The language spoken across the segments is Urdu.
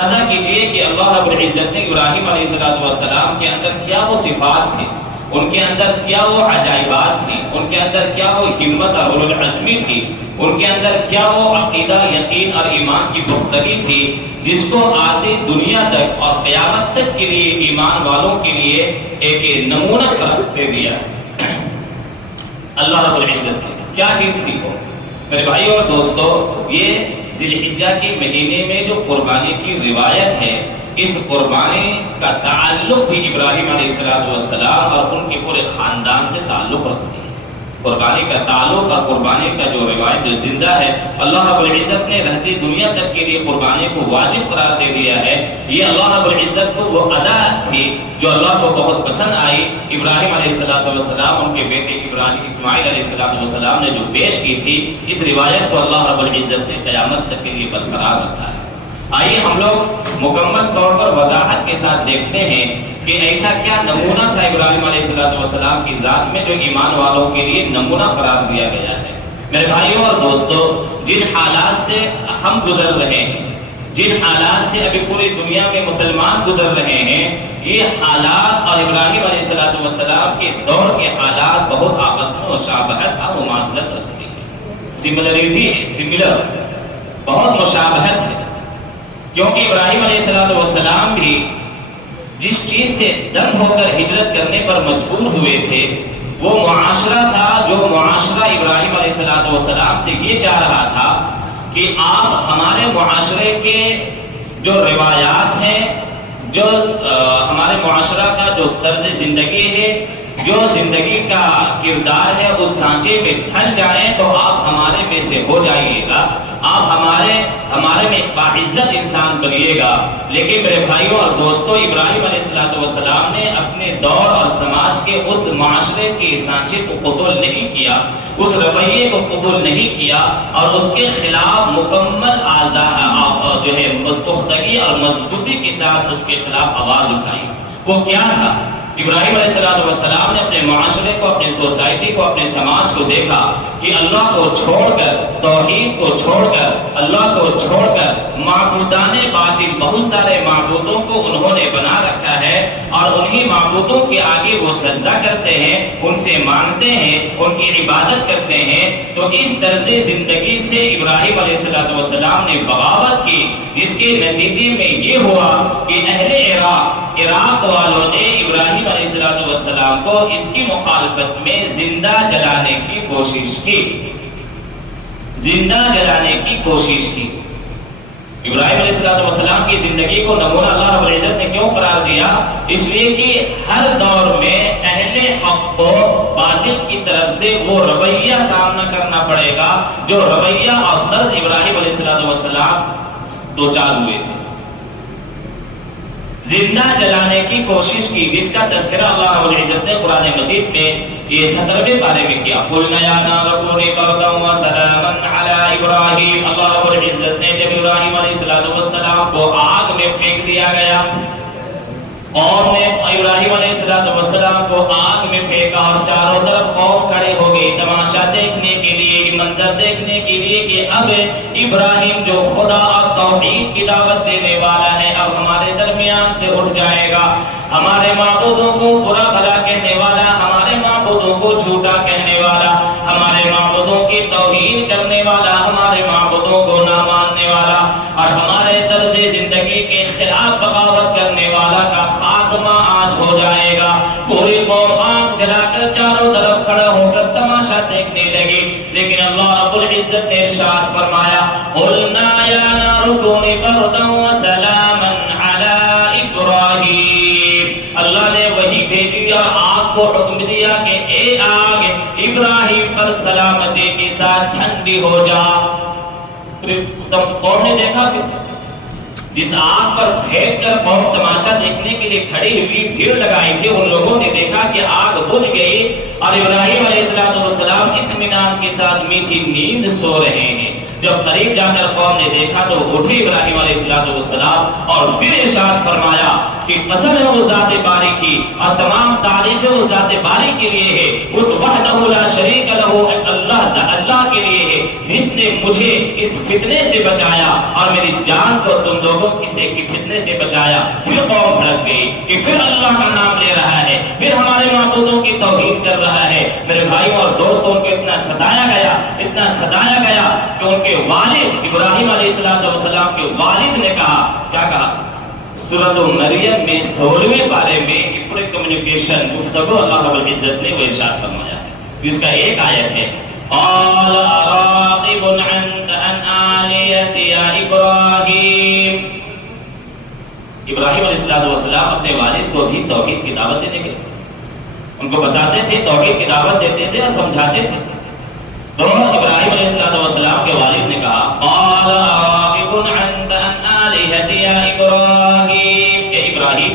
اندازہ کیجئے کہ اللہ رب العزت نے ابراہیم علیہ السلام کے اندر کیا وہ صفات تھی، ان کے اندر کیا وہ عجائبات تھی، ان کے اندر کیا وہ ہمت اور اولو العزمی تھی، ان کے اندر کیا وہ عقیدہ، یقین اور ایمان کی پختگی تھی، جس کو آتی دنیا تک اور قیامت تک کے لیے ایمان والوں کے لیے ایک نمونہ قرار دے دیا۔ اللہ رب العزت نے کیا چیز تھی وہ؟ میرے بھائیو اور دوستو، یہ ذی الحجہ کے مہینے میں جو قربانی کی روایت ہے، اس قربانی کا تعلق بھی ابراہیم علیہ السلام اور ان کے پورے خاندان سے تعلق رکھتی ہے۔ قربانی کا تعلق اور قربانی کا جو روایت جو زندہ ہے، اللہ رب العزت نے رہتی دنیا تک کے لیے قربانی کو واجب قرار دے دیا ہے۔ یہ اللہ رب العزت کو وہ ادا تھی جو اللہ کو بہت پسند آئی۔ ابراہیم علیہ السلام ان کے بیٹے ابراہیم اسماعیل علیہ السلام نے جو پیش کی تھی، اس روایت کو اللہ رب العزت نے قیامت تک کے لیے برقرار رکھا ہے۔ آئیے ہم لوگ مکمل طور پر وضاحت کے ساتھ دیکھتے ہیں کہ ایسا کیا نمونہ تھا ابراہیم علیہ السلام کی ذات میں جو ایمان والوں کے لیے نمونہ قرار دیا گیا ہے۔ میرے بھائیوں اور دوستو، جن حالات سے ہم گزر رہے ہیں، جن حالات سے ابھی پوری دنیا میں مسلمان گزر رہے ہیں، یہ حالات اور ابراہیم علیہ السلام کے دور کے حالات بہت آپس میں مشابہت اور مماثلت رکھتی ہے، سملریٹی ہے، سملر، بہت مشابہت ہے، کیونکہ ابراہیم علیہ السلام بھی جس چیز سے دنگ ہو کر ہجرت کرنے پر مجبور ہوئے تھے، وہ معاشرہ تھا جو معاشرہ ابراہیم علیہ السلام سے یہ چاہ رہا تھا کہ آپ ہمارے معاشرے کے جو روایات ہیں، جو ہمارے معاشرہ کا جو طرز زندگی ہے، جو زندگی کا کردار ہے، اس سانچے میں ڈھل جائیں تو آپ ہمارے میں سے ہو جائیے گا، آپ ہمارے میں ایک باعزت انسان بنیے گا۔ لیکن میرے بھائیوں اور دوستوں، ابراہیم علیہ السلام نے اپنے دور اور سماج کے اس معاشرے کے سانچے کو قبول نہیں کیا، اس رویے کو قبول نہیں کیا، اور اس کے خلاف مکمل جو ہے پختگی اور مضبوطی کے ساتھ اس کے خلاف آواز اٹھائی۔ وہ کیا تھا؟ ابراہیم علیہ السلام نے اپنے معاشرے کو، اپنی سوسائٹی کو، اپنے سماج کو دیکھا کہ اللہ کو چھوڑ کر، توحید کو چھوڑ کر، اللہ کو چھوڑ کر معبودان باطل، بہت سارے معبودوں کو انہوں نے بنا رکھا ہے، اور انہی معبودوں کے آگے وہ سجدہ کرتے ہیں، ان سے مانگتے ہیں، ان کی عبادت کرتے ہیں۔ تو اس طرز زندگی سے ابراہیم علیہ السلام نے بغاوت کی، جس کے نتیجے میں یہ ہوا کہ اہل عراق والوں نے ابراہیم علیہ السلام کو اس کی مخالفت میں زندہ جلانے کی کوشش کی، زندہ جلانے کی کوشش کی۔ ابراہیم علیہ السلام کی زندگی کو نمونہ اللہ رب العزت نے کیوں قرار دیا؟ اس لیے کہ ہر دور میں اہل حق کو باطل کی طرف سے وہ رویہ سامنا کرنا پڑے گا جو رویہ اور طرز ابراہیم علیہ السلام دوچار ہوئے تھے۔ زندہ جلانے کی کوشش کی، جس کا تذکرہ اللہ رب العزت نے قرآن مجید میں یہ 17ویں پارے میں کیا۔ قُلْنَا يَا نَارُ كُونِي بَرْدًا وَسَلَامًا عَلَىٰ إِبْرَاهِيمَ۔ اللہ رب العزت نے جب ابراہیم علیہ السلام کو آگ میں پھینک دیا گیا، قوم نے ابراہیم علیہ السلام کو آگ میں پھینکا، اور چاروں طرف قوم کھڑے ہو گئی تماشا دیکھنے کے لیے، منظر دیکھنے کے لیے کہ اب ابراہیم جو خدا اور توحید کی دعوت دینے والا ہے، اب ہمارے درمیان سے اٹھ جائے گا، ہمارے معبودوں کو برا بھلا کہنے والا، ہمارے معبودوں کو جھوٹا کہنے والا، ہمارے معبودوں کی توہین کرنے والا، ہمارے معبودوں کو نہ ماننے والا، اور ہمارے طرز زندگی کے خلاف بغاوت کرنے والا کا خاتمہ آج ہو جائے گا۔ پوری قوم آگ جلا کر چاروں طرف کھڑا ہو کر تماشا دیکھنے لگی، لیکن اللہ رب العزت نے ارشاد فرمایا، قُلْنَا يَا نَارُ كُونِي بَرْدًا وَسَلَامًا عَلَىٰ إِبْرَاهِيمَ۔ اللہ نے وہی بھیجی اور آگ کو حکم دیا کہ اے آگ، ابراہیم پر سلامتی کے ساتھ ٹھنڈی ہو جا۔ تم قوم نے دیکھا، پھر جس آگ پر پھینک کر قوم تماشا دیکھنے کے لیے کھڑی ہوئی بھیڑ لگائی تھی، ان لوگوں نے دیکھا کہ آگ بجھ گئی اور ابراہیم علیہ السلام اطمینان کے ساتھ میٹھی نیند سو رہے ہیں۔ جب قریب جا کر قوم نے دیکھا تو اٹھے ابراہیم علیہ السلام اور پھر ارشاد فرمایا کہ قسم ہے اس ذات باری کی، اور تمام تعریفیں اس ذات باری کے لیے ہے، اس وحدہ لا شریک لہ، اللہ کے لیے ہے جس نے مجھے اس فتنے سے بچایا اور میری جان کو تم لوگوں کی فتنے سے بچایا۔ پھر قوم بھڑک گئی کہ پھر اللہ کا نام لے رہا ہے، پھر ہمارے معبودوں کی توہین کر رہا ہے۔ میرے بھائیوں اور دوستوں کو اتنا ستایا گیا کہ ان کے والد ابراہیم علیہ السلام کے والد نے کہا، کیا کہا؟ سورۃ مریم میں 16ویں پارے میں ایک پورے کمیونیکیشن گفتگو اللہ رب العزت نے وہ ارشاد فرمایا ہے، جس کا ایک آیت ہے قال راغب عنك عن آلیتی یا ابراہیم۔ ابراہیم علیہ السلام اپنے والد کو بھی توحید کی دعوت دینے گئے، ان کو بتاتے تھے، توحید کی دعوت دیتے تھے اور سمجھاتے تھے۔ تو ابراہیم علیہ السلام کے والد نے کہا قال راغب عنك عن آلیتی یا ابراہیم، کہ ابراہیم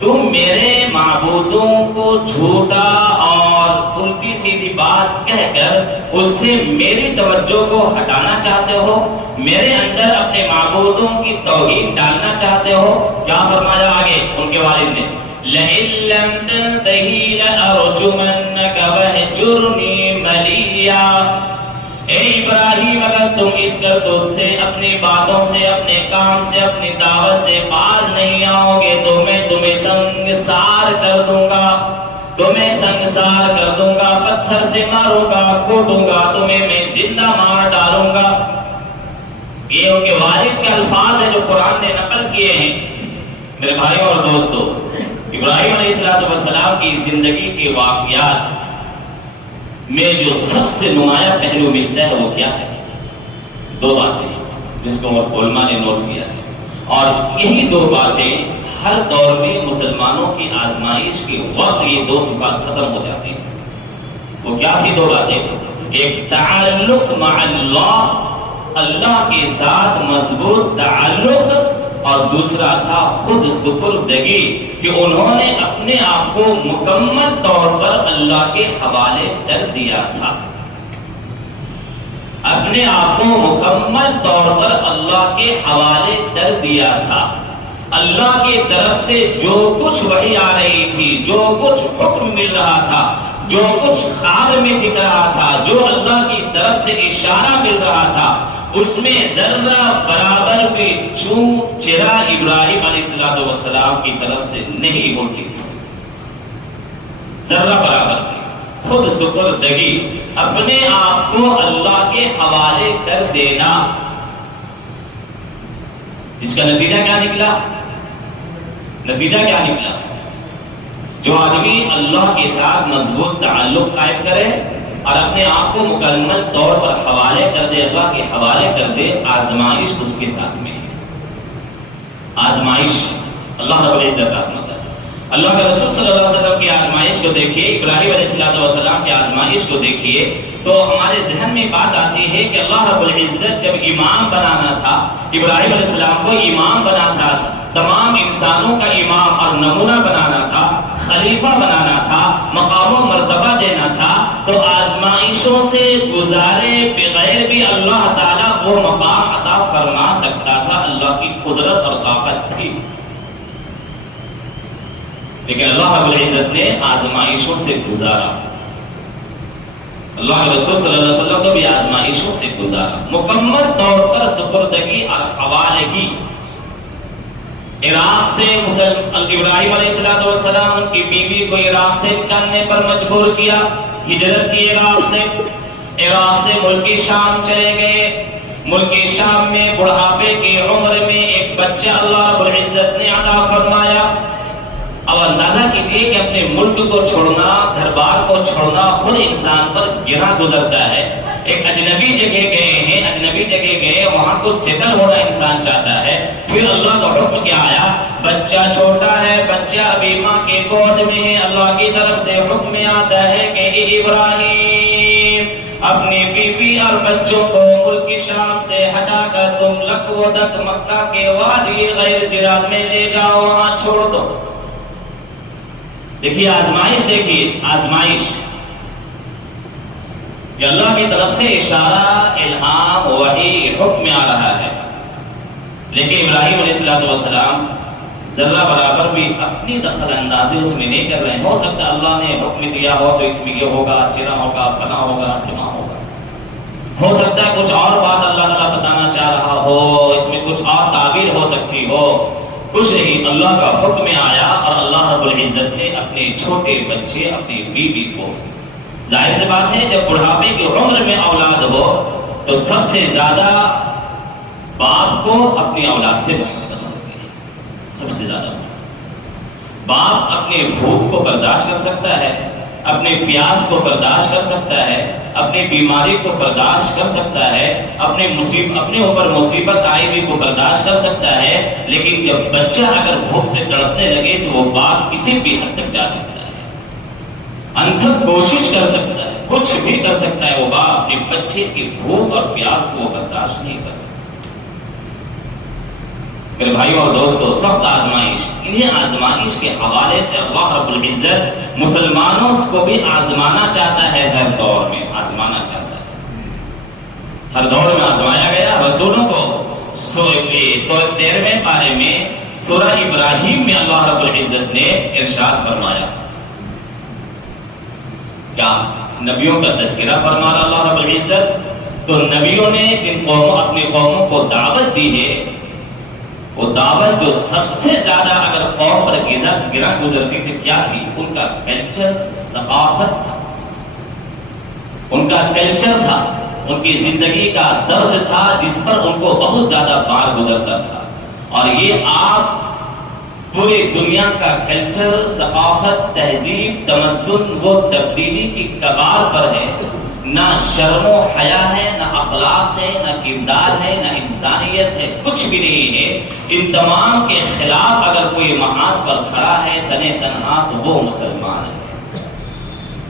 تم میرے معبودوں کو جھوٹا اور الٹی سیدھی بات کہہ کر اس سے میری توجہ کو ہٹانا چاہتے ہو، میرے اندر اپنے معبودوں کی توہین ڈالنا چاہتے ہو۔ کیا فرمایا آگے ان کے والد نے؟ لَئِن لَّمْ تَنْتَهِ لَأَرْجُمَنَّكَ وَاهْجُرْنِي مَلِيًّا۔ اے ابراہیم اگر تم اس کرتوت سے، اپنی باتوں سے، اپنے کام سے، اپنی دعوت سے باز نہیں آؤ گے تو میں تمہیں سنگسار کر دوں گا، پتھر سے ماروں گا، کوٹوں گا، تمہیں میں زندہ مار ڈالوں گا۔ یہ ان کے والد کے الفاظ ہیں جو قرآن نے نقل کیے ہیں۔ میرے بھائیوں اور دوستو، ابراہیم علیہ السلام کی زندگی کے واقعات میں جو سب سے نمایاں پہلو ملتا ہے وہ کیا ہے؟ دو باتیں جس کو علماء نے نوٹ کیا ہے، اور یہی دو باتیں ہر دور میں مسلمانوں کی آزمائش کے وقت یہ دو صفات ختم ہو جاتی ہیں۔ وہ کیا تھی دو باتیں؟ ایک تعلق مع اللہ کے ساتھ مضبوط تعلق، اور دوسرا تھا خود سپردگی، کہ انہوں نے اپنے آپ کو مکمل طور پر اللہ کے حوالے کر دیا تھا، اپنے آپ کو مکمل طور پر اللہ کے حوالے کر دیا تھا۔ اللہ کی طرف سے جو کچھ وحی آ رہی تھی، جو کچھ حکم مل رہا تھا، جو کچھ خواب میں دکھ رہا تھا، جو اللہ کی طرف سے اشارہ مل رہا تھا، اس میں ذرہ برابر بھی چون چرا ابراہیم علیہ السلام کی طرف سے نہیں ہوتی تھی، ذرہ برابر بھی۔ خود سپردگی، اپنے آپ کو اللہ کے حوالے کر دینا، جس کا نتیجہ کیا نکلا؟ جو آدمی اللہ کے ساتھ مضبوط تعلق قائم کرے اور اپنے آپ کو مکمل طور پر حوالے کر دے، اللہ کے حوالے کر دے، آزمائش اس کے ساتھ میں ہے۔ آزمائش اللہ رب العزت آزماتا ہے۔ اللہ کے رسول صلی اللہ علیہ وسلم کی آزمائش کو دیکھیے، ابراہیم علیہ السلام کی آزمائش کو دیکھیے تو ہمارے ذہن میں بات آتی ہے کہ اللہ رب العزت جب امام بنانا تھا، ابراہیم علیہ السلام کو امام بنانا تھا، تمام انسانوں کا امام اور نمونہ بنانا تھا، خلیفہ بنانا تھا، مقام و مرتبہ دینا تھا، تو آزمائشوں سے گزارے بغیر بھی اللہ تعالیٰ وہ مقام عطا فرما سکتا تھا، اللہ کی قدرت اور طاقت تھی۔ لیکن اللہ رب العزت نے آزمائشوں سے گزارا، اللہ کے رسول صلی اللہ علیہ وسلم کو بھی آزمائشوں سے گزارا، مکمل طور پر سپردگی اور حوالگی۔ عراق سے ابراہیم علیہ السلام ان کی بیوی کو عراق سے نکالنے پر مجبور کیا، ہجرت کی عراق سے ملک شام چلے گئے۔ ملک شام میں بڑھاپے کی عمر میں ایک بچہ اللہ رب العزت نے عطا فرمایا۔ اب اندازہ کیجئے کہ اپنے ملک کو چھوڑنا، گھر بار کو چھوڑنا خود انسان پر گرا گزرتا ہے۔ ایک اجنبی جگہ گئے، وہاں کو سیٹل ہونا انسان چاہتا ہے، پھر اللہ کا حکم کیا آیا؟ بچہ چھوٹا ہے، بچہ ابھی ماں کے گود میں ہے، اللہ کی طرف سے حکم آتا ہے کہ اے ابراہیم اپنی بیوی اور بچوں کو ملک شام سے ہٹا کر تم لکودک مکہ کے وادی غیر زراعت میں لے جاؤ، وہاں چھوڑ دو۔ دیکھیے آزمائش کہ اللہ کی طرف سے اشارہ، الہام، وحی، حکم آ رہا ہے، لیکن ابراہیم علیہ السلام ذرہ برابر بھی اپنی دخل اندازی اس میں نہیں کر رہے ہیں۔ ہو سکتا اللہ نے حکم دیا ہو تو اس میں یہ ہوگا، چرا ہوگا، فنا ہوگا، ٹما ہوگا، ہو سکتا ہے کچھ اور بات اللہ تعالیٰ بتانا چاہ رہا ہو، اس میں کچھ اور تعبیر ہو سکتی ہو، کچھ نہیں، اللہ کا حکم آیا اور اللہ رب العزت نے اپنے چھوٹے بچے، اپنی بیوی کو، ظاہر سی بات ہے جب بڑھاپے کی عمر میں اولاد ہو تو سب سے زیادہ باپ کو اپنی اولاد سے محبت ہوتی ہے، سب سے زیادہ باپ اپنے بھوک کو برداشت کر سکتا ہے، اپنے پیاس کو برداشت کر سکتا ہے، اپنی بیماری کو برداشت کر سکتا ہے، اپنے اوپر مصیبت آئی ہوئی کو برداشت کر سکتا ہے، لیکن جب بچہ اگر بھوک سے تڑپنے لگے تو وہ باپ کسی بھی حد تک جا سکتا ہے، انتھک کوشش کر سکتا ہے، کچھ بھی کر سکتا ہے، وہ باپ اپنے بچے کی بھوک اور پیاس کو برداشت نہیں کر سکتا۔ میرے بھائیوں اور دوستو، سخت آزمائش، انہیں آزمائش کے حوالے سے اللہ رب العزت مسلمانوں کو بھی آزمانا چاہتا ہے، ہر دور میں آزمانا چاہتا ہے، ہر دور میں آزمایا گیا رسولوں کو۔ 13ویں پارے میں سورہ ابراہیم میں اللہ رب العزت نے ارشاد فرمایا، کیا نبیوں کا تذکرہ فرما رہا اللہ رب العزت، تو نبیوں نے جن قوموں اپنی قوموں کو دعوت دی ہے، وہ دعوت جو سب سے زیادہ اگر قوم پر گرا گزرتی تھی کیا تھی؟ ان کا کلچر، ثقافت تھا، ان کا کلچر تھا، ان کی زندگی کا طرز تھا جس پر ان کو بہت زیادہ بار گزرتا تھا۔ اور یہ آپ پوری دنیا کا کلچر، ثقافت، تہذیب، تمدن وہ تبدیلی کی کگار پر ہے، نہ شرم و حیا ہے، نہ اخلاق ہے، نہ کردار ہے، نہ انسانیت ہے، کچھ بھی نہیں ہے۔ ان تمام کے خلاف اگر کوئی محاذ پر کھڑا ہے تنے تنہا تو وہ مسلمان ہے۔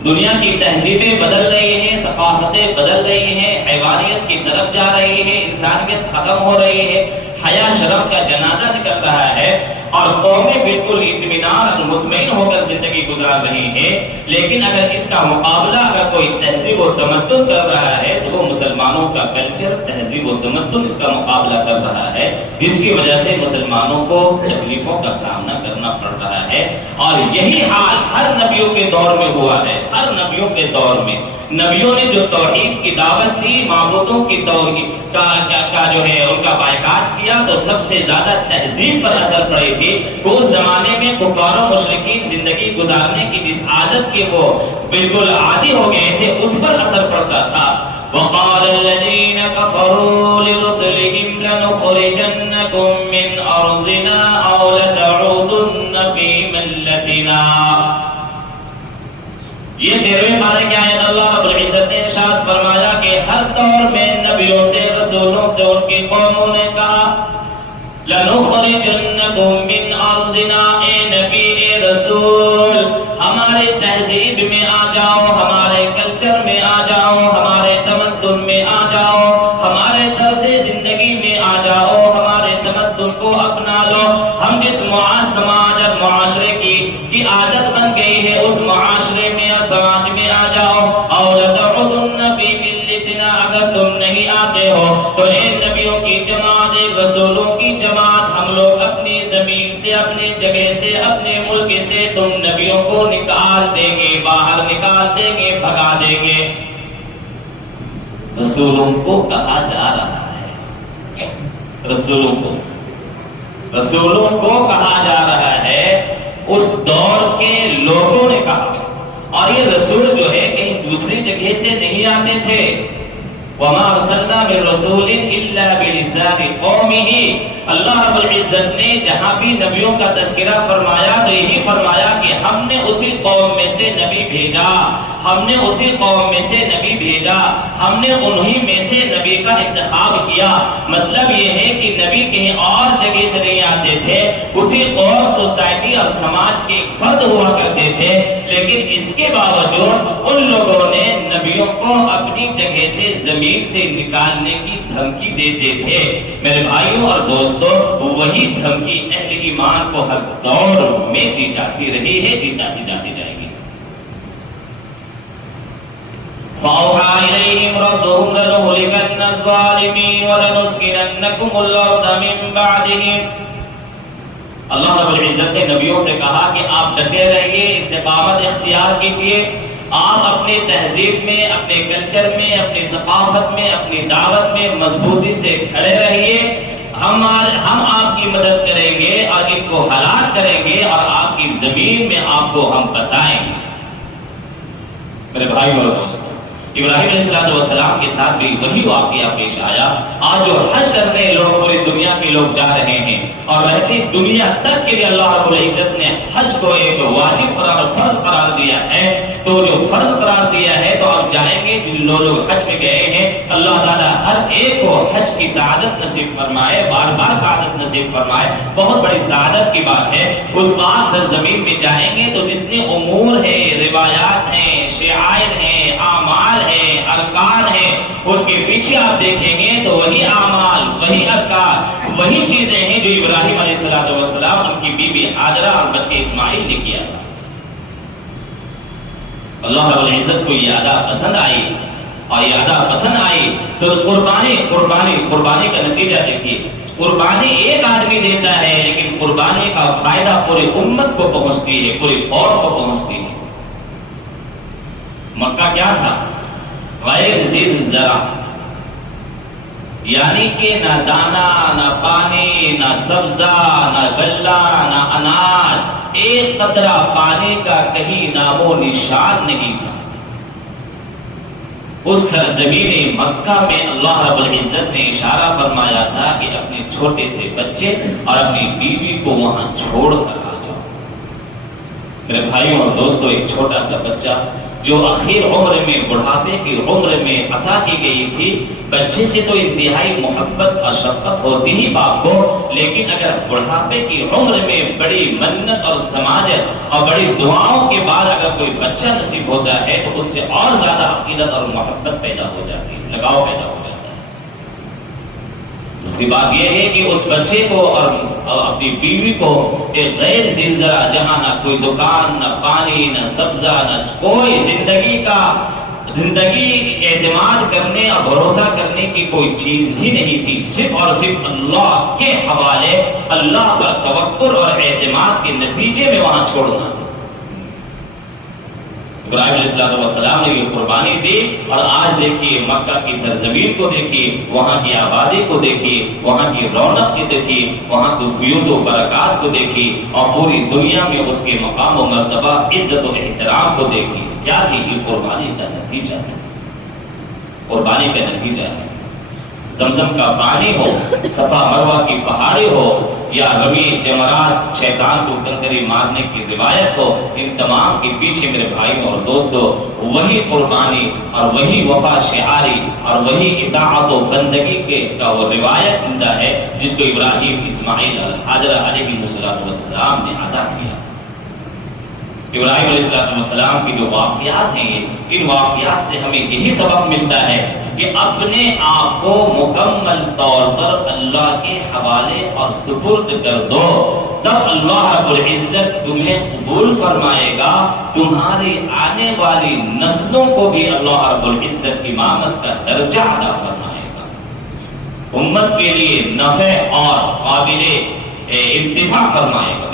دنیا کی تہذیبیں بدل رہی ہیں، ثقافتیں بدل رہی ہیں، حیوانیت کی طرف جا رہی ہے، انسانیت ختم ہو رہی ہے، حیا شرم کا جنازہ نکل رہا ہے، اور قومیں بالکل اطمینان اور مطمئن ہو کر زندگی گزار رہی ہے۔ لیکن اگر اس کا مقابلہ اگر کوئی تہذیب و تمدن کر رہا ہے تو وہ مسلمانوں کا کلچر، تہذیب و تمدن اس کا مقابلہ کر رہا ہے، جس کی وجہ سے مسلمانوں کو تکلیفوں کا سامنا کرنا پڑ رہا ہے۔ اور یہی حال ہر نبیوں کے دور میں ہوا ہے، ہر نبیوں کے دور میں نبیوں نے جو توحید کی دعوت دی، معبودوں کی توحید کا جو ہے ان کا بائیکاٹ کیا، تو سب سے زیادہ تہذیب پر اثر پڑی تھی۔ تو اس زمانے میں کفار و مشرکین زندگی گزارنے کی جس عادت کے وہ بالکل عادی ہو گئے تھے، اس پر اثر پڑتا تھا۔ وَقَالَ الَّذِينَ كَفَرُوا لِرُسُلِهِمْ لَنُخْرِجَنَّكُم مِّنْ أَرْضِنَا أَوْ لَتَعُودُنَّ فِي مِلَّتِنَا۔ یہ 13ویں پارے کی آیت اللہ رب العزت نے ارشاد فرمایا کہ ہر دور میں نبیوں سے، رسولوں سے ان کی قوموں نے کہا لَنُخْرِجَنَّكُم مِّنْ أَرْضِنَا، اے نبی، اے رسول، ہمارے تہذیب میں آ جاؤ، ہمارے کلچر میں آ جاؤ، ہمارے تمدن میں آ جاؤ، ہمارے طرز زندگی میں آ جاؤ، ہمارے تمدن کو اپنا لو۔ ہم جس سماج اور معاشرے کی عادت بن گئی ہے اس معاشرے میں یا سماج میں آ جاؤ۔ اور لَتَعُودُنَّ فِي مِلَّتِنَا، اگر تم نہیں آتے ہو تو اے نبیوں کی جماعت، اے رسولوں کی جماعت، ہم لوگ اپنی زمین سے، اپنی جگہ سے، اپنے ملک سے تم نبیوں کو نکال دیں گے، باہر نکال دیں گے، بھگا دیں گے۔ رسولوں کو کہا جا رہا ہے، رسولوں کو کہا جا رہا ہے، اس دور کے لوگوں نے کہا۔ اور یہ رسول جو ہے کہیں دوسری جگہ سے نہیں آتے تھے۔ وَمَا أَرْسَلْنَا مِن رَّسُولٍ إِلَّا بِلِسَانِ قَوْمِهِ، اللہ رب العزت نے جہاں بھی نبیوں کا تذکرہ فرمایا تو یہی فرمایا کہ ہم نے اسی قوم میں سے نبی بھیجا، ہم نے اسی قوم میں سے نبی بھیجا، ہم نے انہی میں سے نبی کا انتخاب کیا۔ مطلب یہ ہے کہ نبی کہیں اور جگہ سے نہیں آتے تھے، اسی قوم، سوسائٹی اور سماج کے ایک فرد ہوا کرتے تھے، لیکن اس کے باوجود ان لوگوں نے نبیوں کو اپنی جگہ سے، زمین سے نکالنے کی دھمکی دیتے تھے۔ میرے بھائیوں اور دوستوں، وہی دھمکی اہل ایمان کو ہر دور میں دی جاتی رہی ہے، دی جاتی جائے گی۔ فَأَوْحَىٰ إِلَيْهِمْ رَبُّهُمْ لَنُهْلِكَنَّ الظَّالِمِينَ وَلَنُسْكِنَنَّكُمُ الْأَرْضَ مِن بَعْدِهِمْ۔ اللہ رب العزت نے نبیوں سے کہا کہ آپ ڈٹے رہیے، استقامت اختیار کیجئے، آپ اپنے تہذیب میں، اپنے کلچر میں، اپنی ثقافت میں، اپنی دعوت میں مضبوطی سے کھڑے رہیے. ہم آپ کی مدد کریں گے اور ان کو ہلاک کریں گے اور آپ کی زمین میں آپ کو ہم بسائیں گے. میرے بھائی اور دوستو، ابراہیم علیہ السلام کے ساتھ بھی وہی واقعہ پیش آیا. آج جو حج کرنے لوگ پوری دنیا کے لوگ جا رہے ہیں اور رہتی دنیا تک کے لیے اللہ رب العزت نے حج کو ایک واجب قرار، فرض قرار دیا ہے. تو جو فرض قرار دیا ہے تو آپ جائیں گے. جن لوگ حج میں گئے ہیں اللہ تعالیٰ ہر ایک کو حج کی سعادت نصیب فرمائے، بار بار سعادت نصیب فرمائے. بہت بڑی سعادت کی بات ہے. اس پاک سرزمین میں جائیں گے تو جتنے امور ہیں، روایات ہیں، شعائر ہیں، اعمال ہیں، ارکان ہیں، اس کے پیچھے آپ دیکھیں گے تو وہی اعمال، وہی ارکان، وہی چیزیں ہیں جو ابراہیم علیہ السلام ان کی بیوی ہاجرہ اور بچے اسماعیل نے کیا. اللہ رب العزت کو یہ ادا پسند آئی اور یہ ادا پسند آئی تو قربانی کا نتیجہ دیکھیے. قربانی ایک آدمی دیتا ہے لیکن قربانی کا فائدہ پوری امت کو پہنچتی ہے، پوری قوم کو پہنچتی ہے. مکہ کیا تھا؟ غیر ذی الزرع، یعنی کہ نہ دانا، نہ پانی، نہ سبزہ، نہ غلہ، نہ اناج، ایک قطرہ پانی کا کہیں نام و نشان نہیں تھا. اس سرزمین مکہ میں اللہ رب العزت نے اشارہ فرمایا تھا کہ اپنے چھوٹے سے بچے اور اپنی بیوی کو وہاں چھوڑ کر آ جاؤ. میرے بھائیوں اور دوستو، ایک چھوٹا سا بچہ جو اخیر عمر میں، بڑھاپے کی عمر میں عطا کی گئی تھی، بچے سے تو انتہائی محبت اور شفقت ہوتی ہی باپ کو، لیکن اگر بڑھاپے کی عمر میں بڑی منت اور سماجت اور بڑی دعاؤں کے بعد اگر کوئی بچہ نصیب ہوتا ہے تو اس سے اور زیادہ عقیدت اور محبت پیدا ہو جاتی ہے، لگاؤ پیدا ہو جاتا ہے. اس کی بات یہ ہے کہ اس بچے کو اور اپنی بیوی کو ایک غیر ذی الزرع، جہاں نہ کوئی دکان، نہ پانی، نہ سبزہ، نہ کوئی زندگی اعتماد کرنے اور بھروسہ کرنے کی کوئی چیز ہی نہیں تھی، صرف اور صرف اللہ کے حوالے، اللہ پر توکل اور اعتماد کے نتیجے میں وہاں چھوڑنا. ابراہیم علیہ السلام نے یہ قربانی دی اور آج دیکھیے مکہ کی سرزمین کو دیکھیے، وہاں کی آبادی کو دیکھیے، وہاں کی رونق کو دیکھیے، وہاں کی فیوز و برکات کو دیکھیے اور پوری دنیا میں اس کے مقام و مرتبہ، عزت و احترام کو دیکھیے. کیا تھی؟ یہ قربانی کا نتیجہ ہے. قربانی کا نتیجہ ہے. زمزم کا پانی ہو، صفا مروہ کی پہاڑی ہو، یا رمی جمرات شیطان کو کنکری مارنے کی روایت ہو، ان تمام کے پیچھے میرے بھائیوں اور دوستو وہی قربانی اور وہی وفا شعاری اور وہی اطاعت و بندگی کا وہ روایت زندہ ہے جس کو ابراہیم، اسماعیل اور ہاجرہ علیہ السلام نے ادا کیا. ابراہیم علیہ السلام کی جو واقعات ہیں، ان واقعات سے ہمیں یہی سبق ملتا ہے کہ اپنے آپ کو مکمل طور پر اللہ کے حوالے اور سپرد کر دو، تب اللہ رب العزت تمہیں قبول فرمائے گا. تمہاری آنے والی نسلوں کو بھی اللہ رب العزت امامت کا درجہ عطا فرمائے گا. امت کے لیے نفع اور قابل انتفاع فرمائے گا.